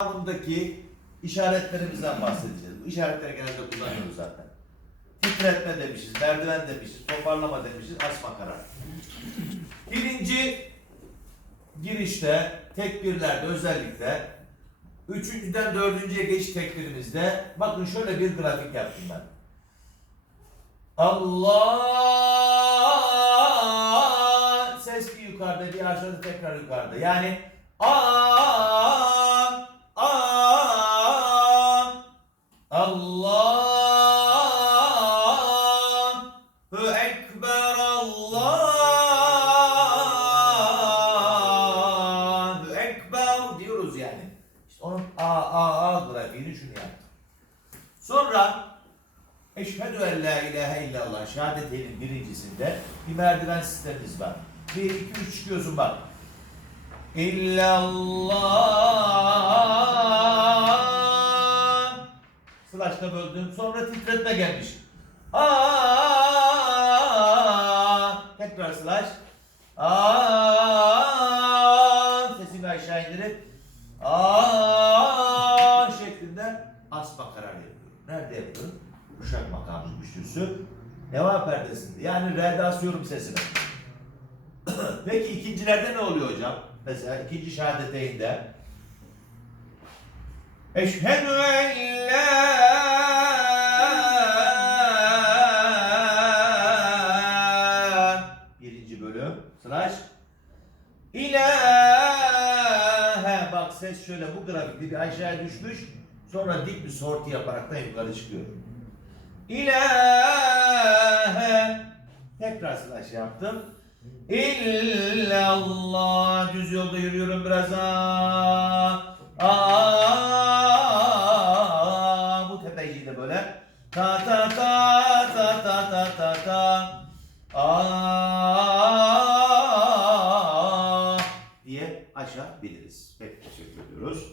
Anlamındaki işaretlerimizden bahsedeceğiz. Bu işaretleri genelde kullanıyoruz zaten. Titretme demişiz, merdiven demişiz, toparlama demişiz, açma karar. Birinci girişte, tekbirlerde özellikle üçüncüden dördüncüye geçiş tekbirimizde bakın şöyle bir grafik yaptım ben. Allah ses bir yukarıda bir aşağıda tekrar yukarıda. Yani a Allahu ekber diyoruz yani. İşte onun a a a grafiğini şunu yaptım. Sonra Eşhedü en la ilahe illallah şehadetenin birincisinde bir merdiven sistemimiz var. Bir, iki, üç çıkıyorsun bak. İllallah Slash'ta böldüm. Sonra titretme gelmiş. Aa Tekrar slash. Aa Sesini aşağı indirip Aa şeklinde asma karar yapıyorum. Nerede yapıyorum? Uşak makamı güçlüsü. Neva perdesinde. Yani re'de asıyorum sesini. Peki ikincilerde ne oluyor hocam? Mesela ikinci şehadeteyinde Eşhedü en la İlahe Bak ses şöyle bu grafikte bir aşağıya düşmüş Sonra dik bir sorti yaparak da yukarı çıkıyor. İlahe Tekrar slash yaptım. İllallah Düz yolda yürüyorum biraz. Aa, aa, Bu tepeciyi de böyle. Ta ta ta ta ta ta ta ta. Aa aşabiliriz. Peki teşekkür ediyoruz.